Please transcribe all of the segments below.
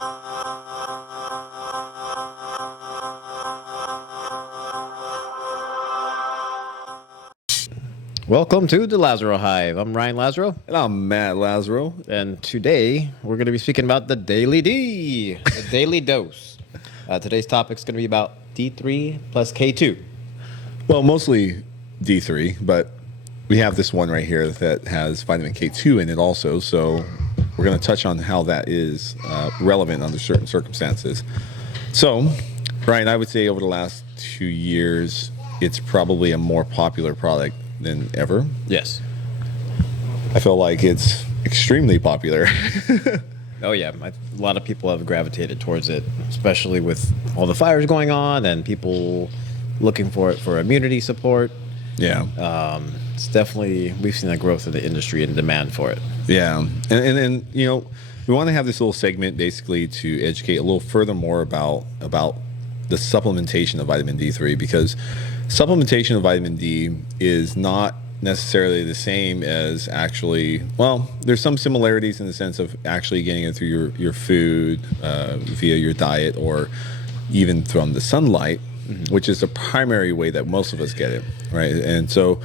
Welcome to the Lazaro Hive. I'm Ryan Lazaro, And I'm Matt Lazaro. and today we're going to be speaking about the Daily D, the Daily Dose. Today's topic is going to be about D3 plus K2. Well, mostly D3, but we have this one right here that has vitamin K2 in it also. So we're going to touch on how that is relevant under certain circumstances. So, Ryan, I would say over the last 2 years, it's probably a more popular product than ever. Yes. I feel like it's extremely popular. Oh, yeah. A lot of people have gravitated towards it, especially with all the fires going on and people looking for it for immunity support. Yeah. It's definitely, we've seen a growth of the industry and demand for it. Yeah. And you know, we want to have this little segment basically to educate a little further more about the supplementation of vitamin D3, because supplementation of vitamin D is not necessarily the same as actually, well, there's some similarities in the sense of actually getting it through your food via your diet or even from the sunlight, which is the primary way that most of us get it, right? And so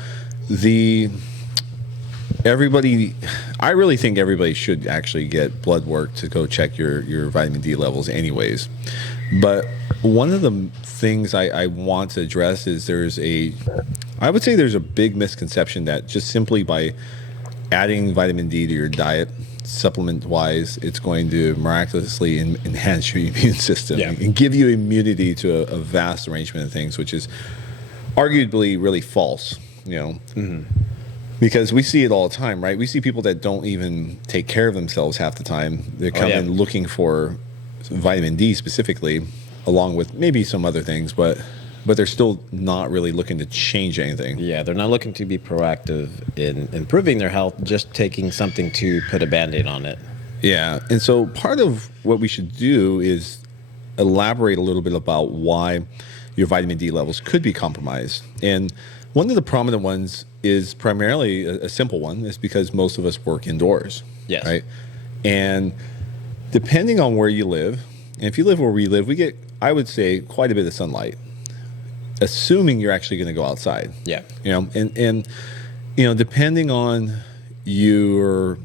I really think everybody should actually get blood work to go check your vitamin D levels anyways. But one of the things I want to address is I would say there's a big misconception that just simply by adding vitamin D to your diet, supplement-wise, it's going to miraculously enhance your immune system and give you immunity to a vast arrangement of things, which is arguably really false, you know. Because we see it all the time, right? We see people that don't even take care of themselves half the time. They come in looking for vitamin D specifically, along with maybe some other things, but they're still not really looking to change anything. Yeah, they're not looking to be proactive in improving their health, just taking something to put a Band-Aid on it. Yeah, and so part of what we should do is elaborate a little bit about why your vitamin D levels could be compromised. And one of the prominent ones is primarily a simple one, is because most of us work indoors. Yes. Right? And depending on where you live, and if you live where we live, we get, I would say, quite a bit of sunlight, assuming you're actually going to go outside. Yeah. You know, and you know, depending on your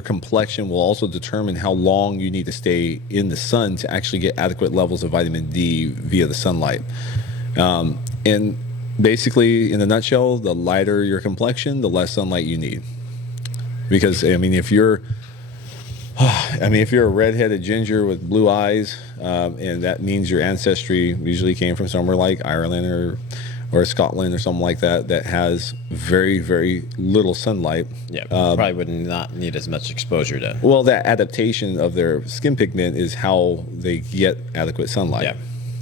complexion will also determine how long you need to stay in the sun to actually get adequate levels of vitamin D via the sunlight. And basically, in a nutshell, the lighter your complexion, the less sunlight you need. Because I mean, if you're a redheaded ginger with blue eyes, and that means your ancestry usually came from somewhere like Ireland or Scotland or something like that has very, very little sunlight. Yeah, probably would not need as much exposure then. Well, that adaptation of their skin pigment is how they get adequate sunlight.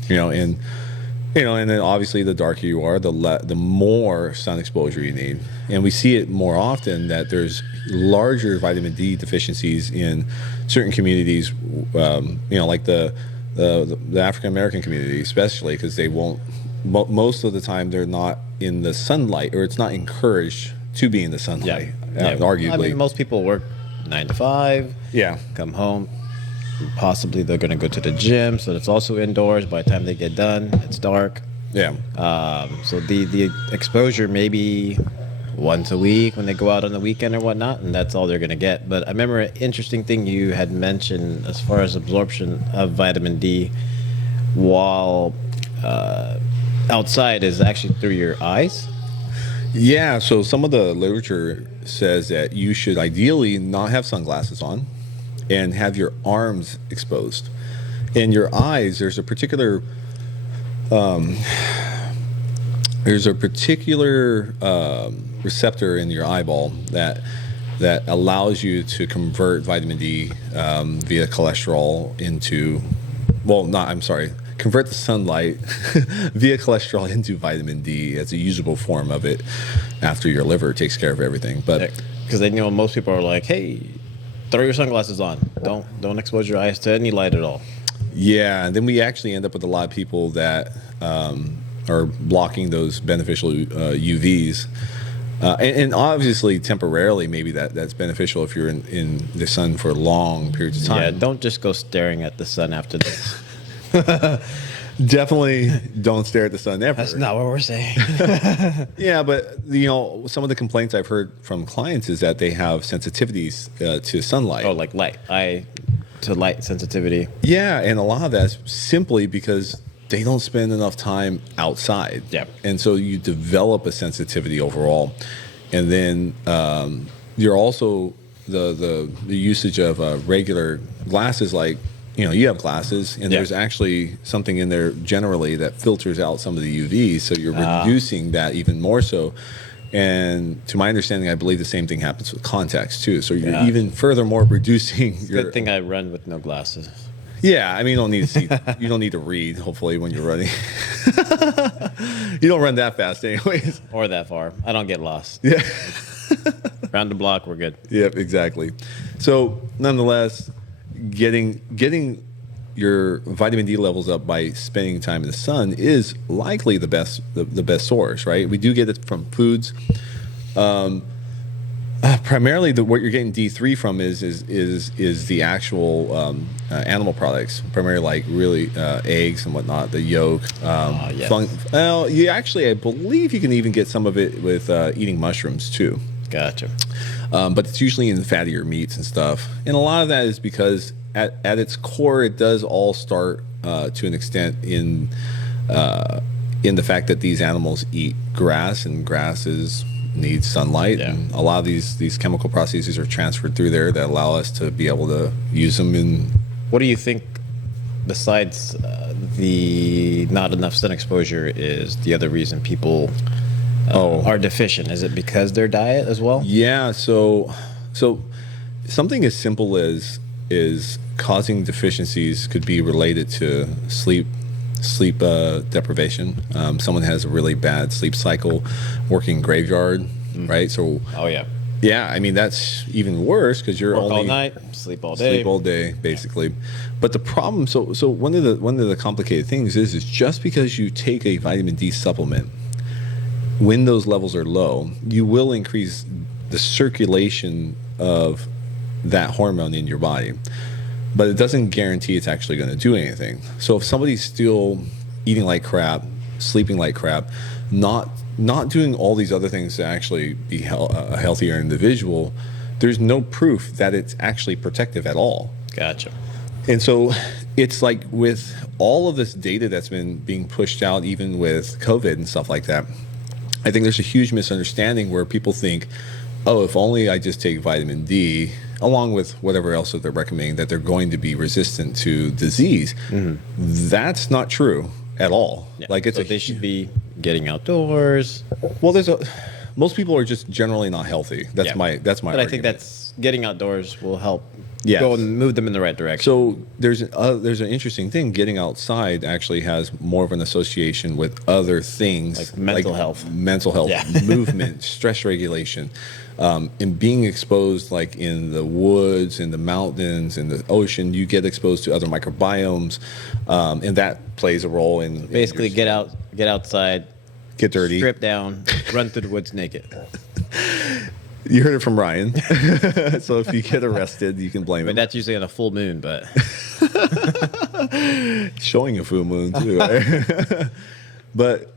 Yeah. And then obviously the darker you are, the more sun exposure you need. And we see it more often that there's larger vitamin D deficiencies in certain communities, like the African American community, especially because they won't. Most of the time, they're not in the sunlight, or it's not encouraged to be in the sunlight. Arguably, I mean, most people work 9 to 5. Yeah, come home. Possibly they're going to go to the gym, so it's also indoors. By the time they get done, it's dark. Yeah. So the exposure maybe once a week when they go out on the weekend or whatnot, and that's all they're going to get. But I remember an interesting thing you had mentioned as far as absorption of vitamin D while outside is actually through your eyes. Yeah, so some of the literature says that you should ideally not have sunglasses on and have your arms exposed. In your eyes, there's a particular receptor in your eyeball that allows you to convert vitamin D via cholesterol into, convert the sunlight via cholesterol into vitamin D as a usable form of it after your liver takes care of everything. But because they know most people are like, hey, throw your sunglasses on. Don't expose your eyes to any light at all. Yeah, and then we actually end up with a lot of people that are blocking those beneficial UVs And obviously, temporarily, maybe that's beneficial if you're in the sun for long periods of time. Yeah, don't just go staring at the sun after this. Definitely don't stare at the sun ever. That's not what we're saying. Yeah, but some of the complaints I've heard from clients is that they have sensitivities to sunlight. Oh, like light to light sensitivity. Yeah, and a lot of that's simply because they don't spend enough time outside. Yeah. And so you develop a sensitivity overall. And then you're also the usage of regular glasses, like, you have glasses, and there's actually something in there generally that filters out some of the UV, so you're reducing that even more so. And to my understanding, I believe the same thing happens with contacts too. So you're even furthermore reducing your. Good thing I run with no glasses. Yeah, I mean, you don't need to see, you don't need to read. Hopefully, when you're running, you don't run that fast, anyways. Or that far. I don't get lost. Yeah. Round the block, we're good. Yep, exactly. So, nonetheless, getting your vitamin D levels up by spending time in the sun is likely the best source, right? We do get it from foods. Primarily, what you're getting D3 from is the actual animal products, primarily like really eggs and whatnot, the yolk. Yes. Well, I believe you can even get some of it with eating mushrooms too. Gotcha. But it's usually in the fattier meats and stuff. And a lot of that is because at its core, it does all start to an extent in the fact that these animals eat grass, and grasses need sunlight. Yeah. And a lot of these chemical processes are transferred through there that allow us to be able to use them in. What do you think, besides the not enough sun exposure, is the other reason people are deficient? Is it because their diet as well? Yeah, so something as simple as causing deficiencies could be related to sleep deprivation. Someone has a really bad sleep cycle, working graveyard, right? So yeah, I mean, that's even worse because you're Work only all night, sleep all day, basically. But the problem, so one of the complicated things is just because you take a vitamin D supplement, when those levels are low, you will increase the circulation of that hormone in your body, but it doesn't guarantee it's actually going to do anything. So if somebody's still eating like crap, sleeping like crap, not doing all these other things to actually be a healthier individual, there's no proof that it's actually protective at all. Gotcha. And so it's like with all of this data that's been being pushed out, even with COVID and stuff like that, I think there's a huge misunderstanding where people think, oh, if only I just take vitamin D, along with whatever else that they're recommending, that they're going to be resistant to disease. Mm-hmm. That's not true at all. Yeah. Like they should be getting outdoors. Well, most people are just generally not healthy. That's my But argument. I think that's getting outdoors will help Yes. go and move them in the right direction. So there's an interesting thing. Getting outside actually has more of an association with other things, like mental health, yeah. Movement, stress regulation, and being exposed, like in the woods, in the mountains, in the ocean. You get exposed to other microbiomes, and that plays a role in basically get outside, get dirty, strip down, run through the woods naked. You heard it from Ryan. So if you get arrested, you can blame him. That's usually on a full moon, but showing a full moon too. Right? but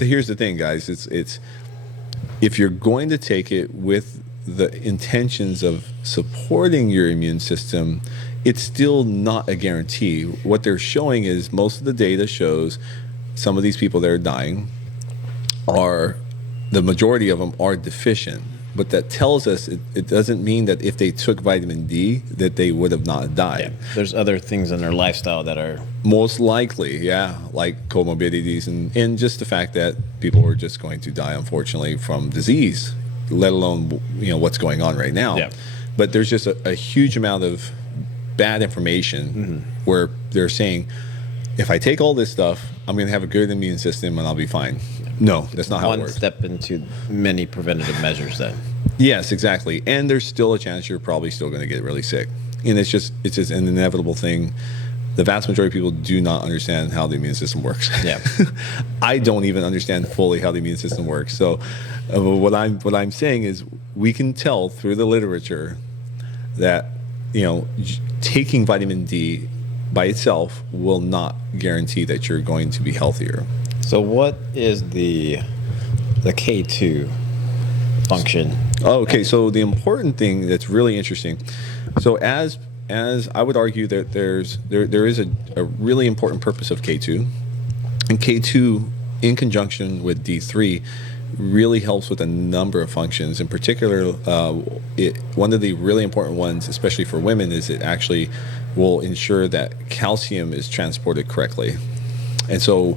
here's the thing, guys. It's if you're going to take it with the intentions of supporting your immune system, it's still not a guarantee. What they're showing is most of the data shows some of these people that are dying the majority of them are deficient, but that tells us it doesn't mean that if they took vitamin D that they would have not died. Yeah. There's other things in their lifestyle that are most likely, like comorbidities and just the fact that people are just going to die, unfortunately, from disease, let alone what's going on right now. Yeah. But there's just a huge amount of bad information where they're saying, if I take all this stuff, I'm going to have a good immune system and I'll be fine. No, that's not how it works. One step into many preventative measures then. Yes, exactly. And there's still a chance you're probably still going to get really sick. And it's just an inevitable thing. the vast majority of people do not understand how the immune system works. Yeah. I don't even understand fully how the immune system works. So what I'm saying is we can tell through the literature that, taking vitamin D by itself will not guarantee that you're going to be healthier. So what is the K2 function? Oh, okay. So the important thing that's really interesting. So as I would argue that there is a really important purpose of K2, and K2 in conjunction with D3 really helps with a number of functions. In particular, one of the really important ones, especially for women, is it actually will ensure that calcium is transported correctly. And so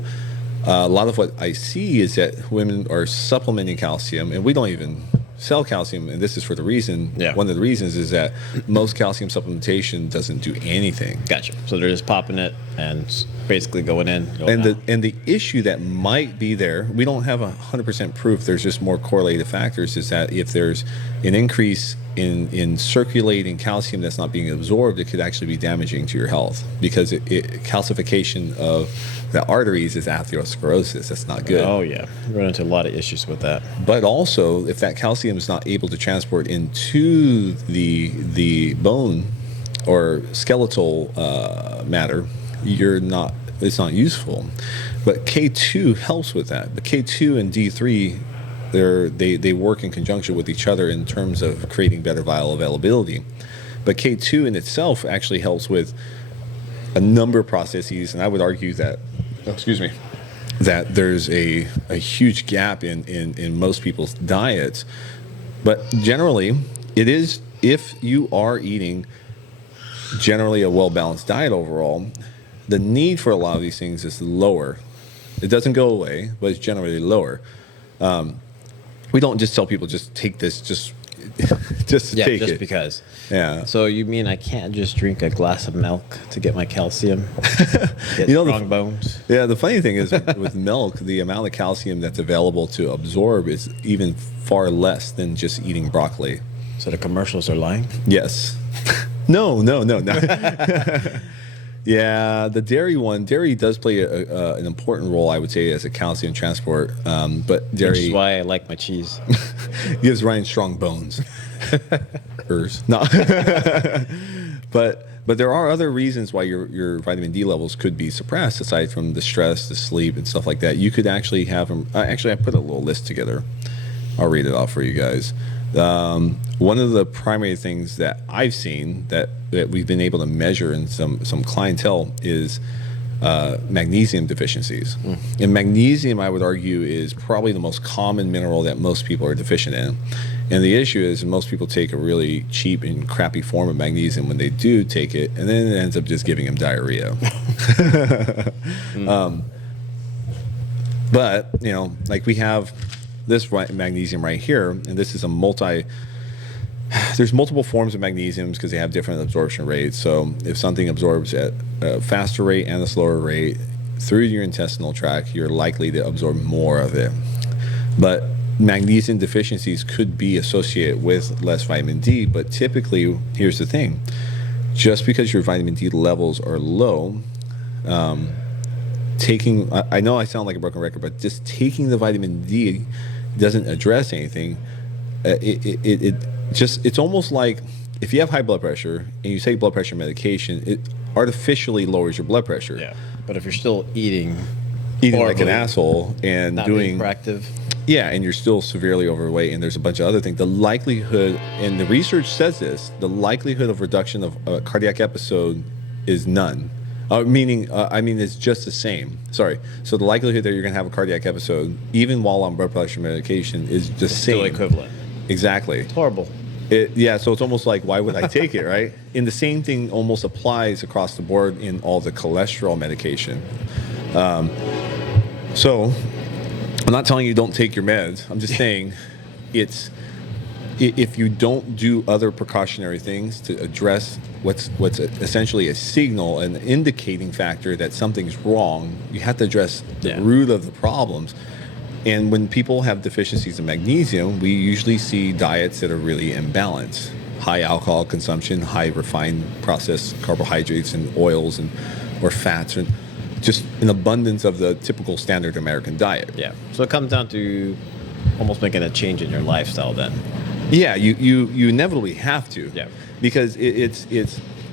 a lot of what I see is that women are supplementing calcium, and we don't even sell calcium, and this is for the reason, one of the reasons is that most calcium supplementation doesn't do anything. Gotcha. So they're just popping it and basically going in. And the issue that might be there, we don't have 100% proof, there's just more correlated factors, is that if there's an increase in circulating calcium that's not being absorbed, it could actually be damaging to your health, because calcification of the arteries is atherosclerosis. That's not good. Oh yeah, we run into a lot of issues with that. But also, if that calcium is not able to transport into the bone or skeletal matter, it's not useful. But K2 helps with that. But K2 and D3, they work in conjunction with each other in terms of creating better bioavailability. But K2 in itself actually helps with a number of processes, and I would argue that, that there's a huge gap in most people's diets. But generally, it is, if you are eating generally a well-balanced diet overall, the need for a lot of these things is lower. It doesn't go away, but it's generally lower. We don't just tell people, just take this, just take it. Because. Yeah. So you mean I can't just drink a glass of milk to get my calcium? Get strong bones? Yeah, the funny thing is with milk, the amount of calcium that's available to absorb is even far less than just eating broccoli. So the commercials are lying? Yes. No. Yeah, the dairy does play an important role, I would say, as a calcium transport. But dairy, which is why I like my cheese. gives Ryan strong bones. No, but there are other reasons why your vitamin D levels could be suppressed, aside from the stress, the sleep, and stuff like that. You could actually have them. Actually, I put a little list together. I'll read it off for you guys. One of the primary things that I've seen that we've been able to measure in some clientele is magnesium deficiencies. And magnesium, I would argue, is probably the most common mineral that most people are deficient in. And the issue is most people take a really cheap and crappy form of magnesium when they do take it, and then it ends up just giving them diarrhea. But, like we have this magnesium right here, and this is there's multiple forms of magnesiums because they have different absorption rates. So if something absorbs at a faster rate and a slower rate through your intestinal tract, you're likely to absorb more of it. But magnesium deficiencies could be associated with less vitamin D, but typically, here's the thing, just because your vitamin D levels are low, I know I sound like a broken record, but just taking the vitamin D doesn't address anything. It's almost like if you have high blood pressure and you take blood pressure medication, it artificially lowers your blood pressure. Yeah, but if you're still eating like an asshole and not doing being proactive, yeah, and you're still severely overweight, and there's a bunch of other things, the likelihood, and the research says this, the likelihood of reduction of a cardiac episode is none. Meaning it's just the same. Sorry. So the likelihood that you're going to have a cardiac episode, even while on blood pressure medication, is the same. Still equivalent. Exactly. It's horrible. So it's almost like, why would I take it, right? And the same thing almost applies across the board in all the cholesterol medication. So I'm not telling you don't take your meds. I'm just saying if you don't do other precautionary things to address what's essentially a signal, an indicating factor that something's wrong, you have to address the root of the problems. And when people have deficiencies in magnesium, we usually see diets that are really imbalanced. High alcohol consumption, high refined processed carbohydrates and oils and or fats, or just an abundance of the typical standard American diet. Yeah. So it comes down to almost making a change in your lifestyle then. Yeah, you inevitably have to. Yeah. Because it's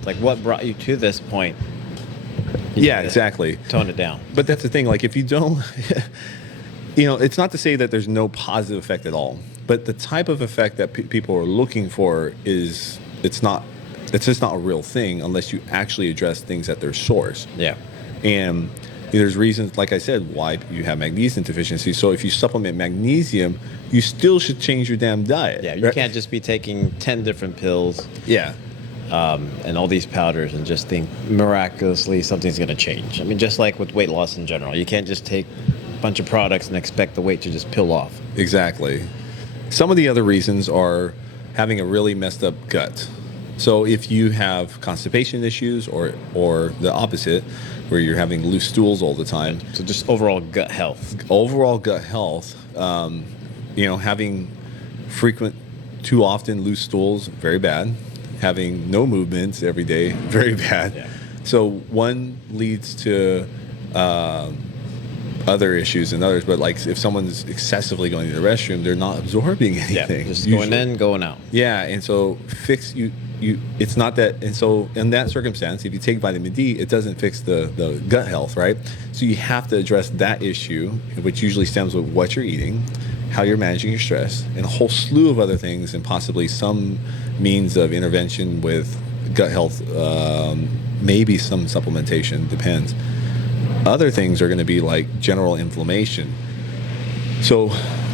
Like what brought you to this point? yeah, exactly. Tone it down. But that's the thing. Like if you don't, it's not to say that there's no positive effect at all. But the type of effect that people are looking for it's just not a real thing unless you actually address things at their source. Yeah. And there's reasons, like I said, why you have magnesium deficiency. So if you supplement magnesium, you still should change your damn diet. Yeah, you right? can't just be taking 10 different pills Yeah. and all these powders and just think miraculously something's going to change. I mean, just like with weight loss in general, you can't just take a bunch of products and expect the weight to just peel off. Exactly. Some of the other reasons are having a really messed up gut. So if you have constipation issues or the opposite, where you're having loose stools all the time. So just overall gut health. Overall gut health, having too often loose stools, very bad. Having no movements every day, very bad. Yeah. So one leads to other issues and others, but like if someone's excessively going to the restroom, they're not absorbing anything. Yeah, just usually. going in, going out. Yeah, and so it's not that, and so in that circumstance, if you take vitamin D, it doesn't fix the gut health, right? So you have to address that issue, which usually stems with what you're eating, how you're managing your stress, and a whole slew of other things, and possibly some means of intervention with gut health, maybe some supplementation, depends. Other things are going to be like general inflammation. So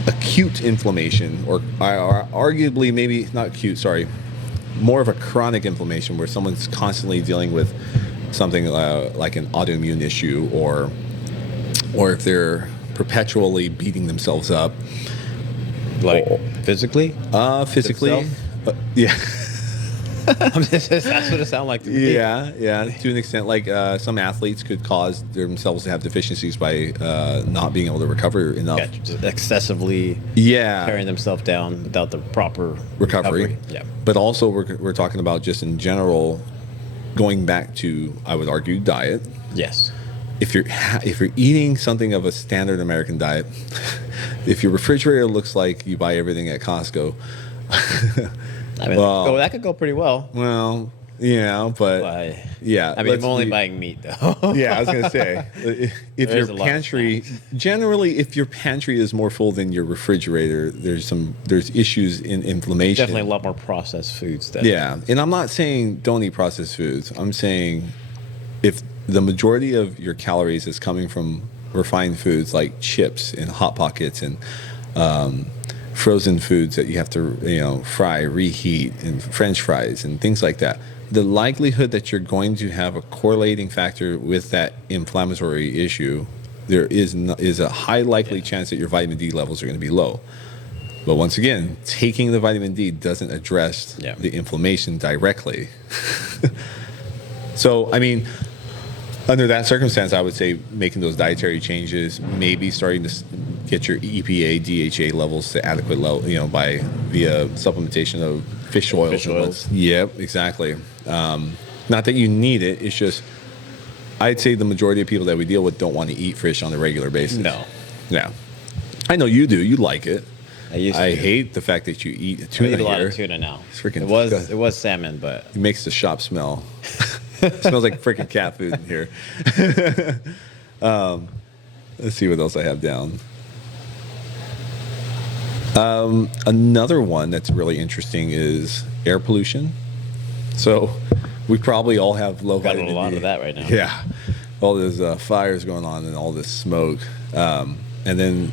acute inflammation, or arguably maybe not acute, sorry, more of a chronic inflammation where someone's constantly dealing with something like an autoimmune issue, or if they're perpetually beating themselves up. Like physically? Physically. Yeah. That's what it sounds like to me. Yeah, to an extent. Like some athletes could cause themselves to have deficiencies by not being able to recover enough. Yeah, just excessively carrying themselves down without the proper recovery. Yeah. But also we're talking about just in general, going back to, I would argue, diet. Yes. If you're eating something of a standard American diet, if your refrigerator looks like you buy everything at Costco, I mean, that could go pretty well. Well, but yeah. I mean, I'm only buying meat though. Yeah, I was gonna say, if your pantry, generally, if your pantry is more full than your refrigerator, there's issues in inflammation. Definitely a lot more processed foods. Yeah, and I'm not saying don't eat processed foods. I'm saying if the majority of your calories is coming from refined foods like chips and Hot Pockets and frozen foods that you have to fry, reheat, and French fries and things like that, the likelihood that you're going to have a correlating factor with that inflammatory issue, there is a high likely chance that your vitamin D levels are going to be low. But once again, taking the vitamin D doesn't address the inflammation directly. So, I mean, under that circumstance, I would say making those dietary changes, maybe starting to get your EPA, DHA levels to adequate level, via supplementation of fish oils. Fish oils. Yep, exactly. Not that you need it. It's just, I'd say the majority of people that we deal with don't want to eat fish on a regular basis. No. Yeah. I know you do. You like it. I hate the fact that you eat tuna here. I eat a lot of tuna now. It's freaking it was salmon, but it makes the shop smell. It smells like freaking cat food in here. Let's see what else I have down. Another one that's really interesting is air pollution. So we probably all have low vitamin D. Got a lot of that right now. Yeah, all those fires going on and all this smoke, and then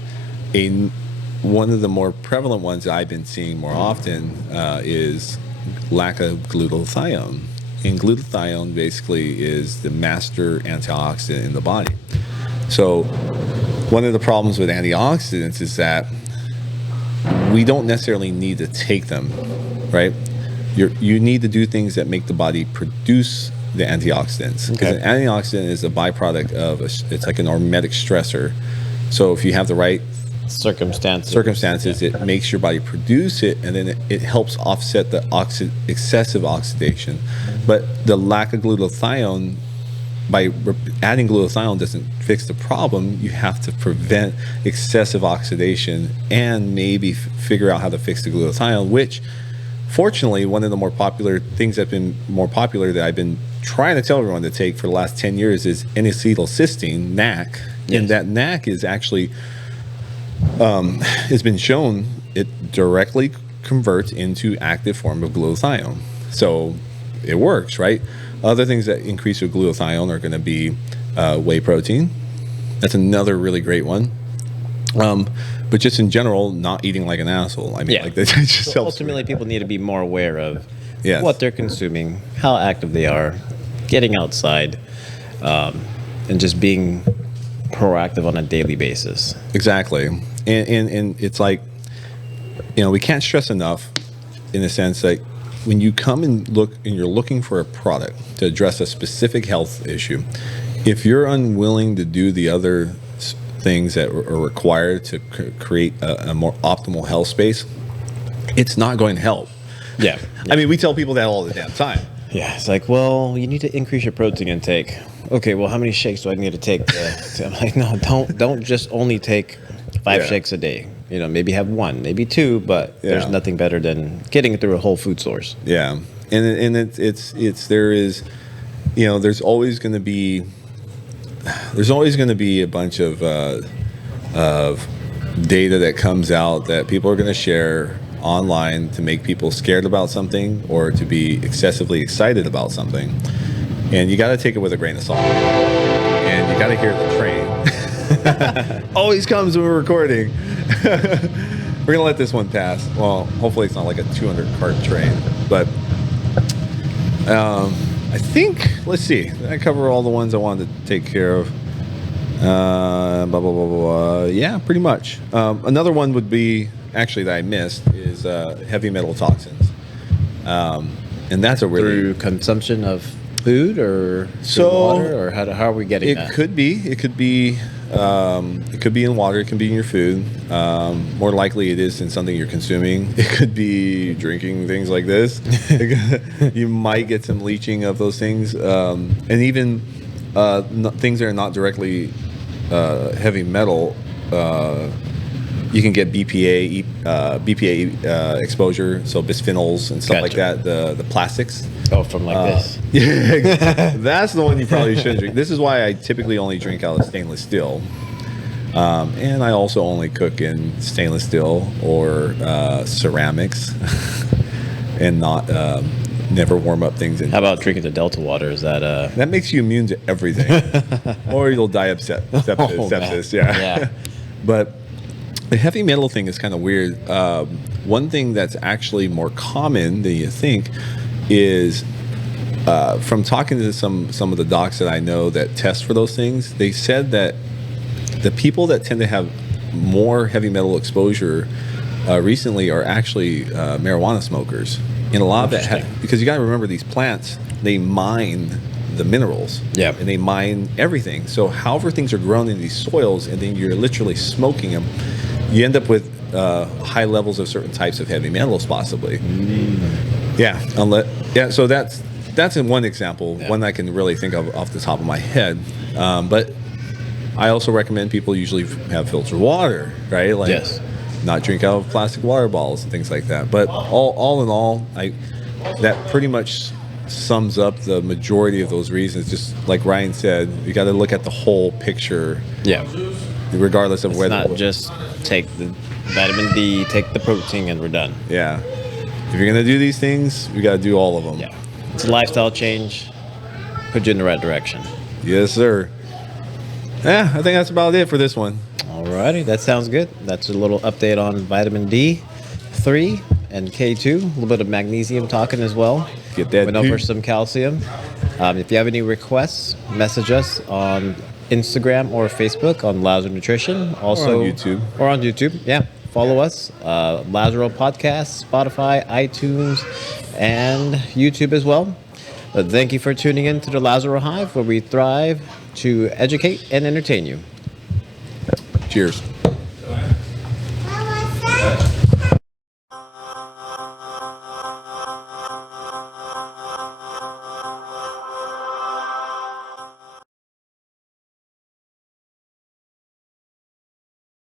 one of the more prevalent ones I've been seeing more often is lack of glutathione. And glutathione basically is the master antioxidant in the body. So one of the problems with antioxidants is that we don't necessarily need to take them, right? You need to do things that make the body produce the antioxidants. Because an antioxidant is a byproduct of it's like an hormetic stressor. So if you have the right circumstances, it makes your body produce it, and then it helps offset the excessive oxidation. But the lack of glutathione adding glutathione doesn't fix the problem. You have to prevent excessive oxidation and maybe figure out how to fix the glutathione, which fortunately, one of the more popular things that have been more popular that I've been trying to tell everyone to take for the last 10 years is N-acetylcysteine, NAC. Yes. And that NAC is actually, has been shown it directly converts into active form of glutathione. So it works, right? Other things that increase your glutathione are going to be whey protein. That's another really great one. But just in general, not eating like an asshole. I mean, like that just helps. Ultimately, people need to be more aware of Yes. what they're consuming, how active they are, getting outside, and just being proactive on a daily basis. Exactly. And it's like, we can't stress enough in the sense that when you come and look and you're looking for a product to address a specific health issue, if you're unwilling to do the other things that are required to create a more optimal health space, it's not going to help. Yeah. I mean, we tell people that all the damn time. Yeah, it's like, well, you need to increase your protein intake. Okay, well, how many shakes do I need to take? I'm like, no, don't just only take 5 shakes a day. Maybe have 1, maybe 2, but there's nothing better than getting it through a whole food source. Yeah, and there's always going to be a bunch of data that comes out that people are going to share online to make people scared about something or to be excessively excited about something, and you got to take it with a grain of salt, and you got to hear the train. Always comes when we're recording. We're gonna let this one pass. Well, hopefully it's not like a 200 cart train, but I think, let's see, did I cover all the ones I wanted to take care of? Blah, blah, blah, blah. Yeah, pretty much. Another one would be, actually, that I missed is heavy metal toxins. And that's a really... Through consumption of food or water, or how are we getting that? It could be in water, it can be in your food. More likely it is in something you're consuming. It could be drinking things like this. You might get some leaching of those things. And even things that are not directly heavy metal, you can get BPA exposure, so bisphenols and stuff like that, the plastics. Oh, from like this. Yeah, that's the one you probably shouldn't drink. This is why I typically only drink out of stainless steel. And I also only cook in stainless steel or ceramics and not never warm up things. How about drinking the Delta water? Is that that makes you immune to everything, or you'll die of sepsis. Yeah. But the heavy metal thing is kind of weird. One thing that's actually more common than you think is from talking to some of the docs that I know that test for those things. They said that the people that tend to have more heavy metal exposure recently are actually marijuana smokers. And a lot of that, because you got to remember these plants, they mine the minerals. Yeah. And they mine everything. So however things are grown in these soils, and then you're literally smoking them, you end up with high levels of certain types of heavy metals, possibly. So that's in one example, one I can really think of off the top of my head. But I also recommend people usually have filtered water, right? Like, not drink out of plastic water bottles and things like that. But all in all, that pretty much sums up the majority of those reasons. Just like Ryan said, you got to look at the whole picture. Yeah. Regardless of whether... not just take the vitamin D, take the protein, and we're done. Yeah. If you're going to do these things, you got to do all of them. Yeah. It's a lifestyle change. Put you in the right direction. Yes, sir. Yeah, I think that's about it for this one. Alrighty, that sounds good. That's a little update on vitamin D3 and K2. A little bit of magnesium talking as well. Get that. Went over some calcium. If you have any requests, message us on Instagram or Facebook on Lazaro Nutrition. Also, or on YouTube. Or on YouTube, yeah. Follow us. Lazaro Podcast, Spotify, iTunes, and YouTube as well. But thank you for tuning in to the Lazaro Hive, where we thrive to educate and entertain you. Cheers.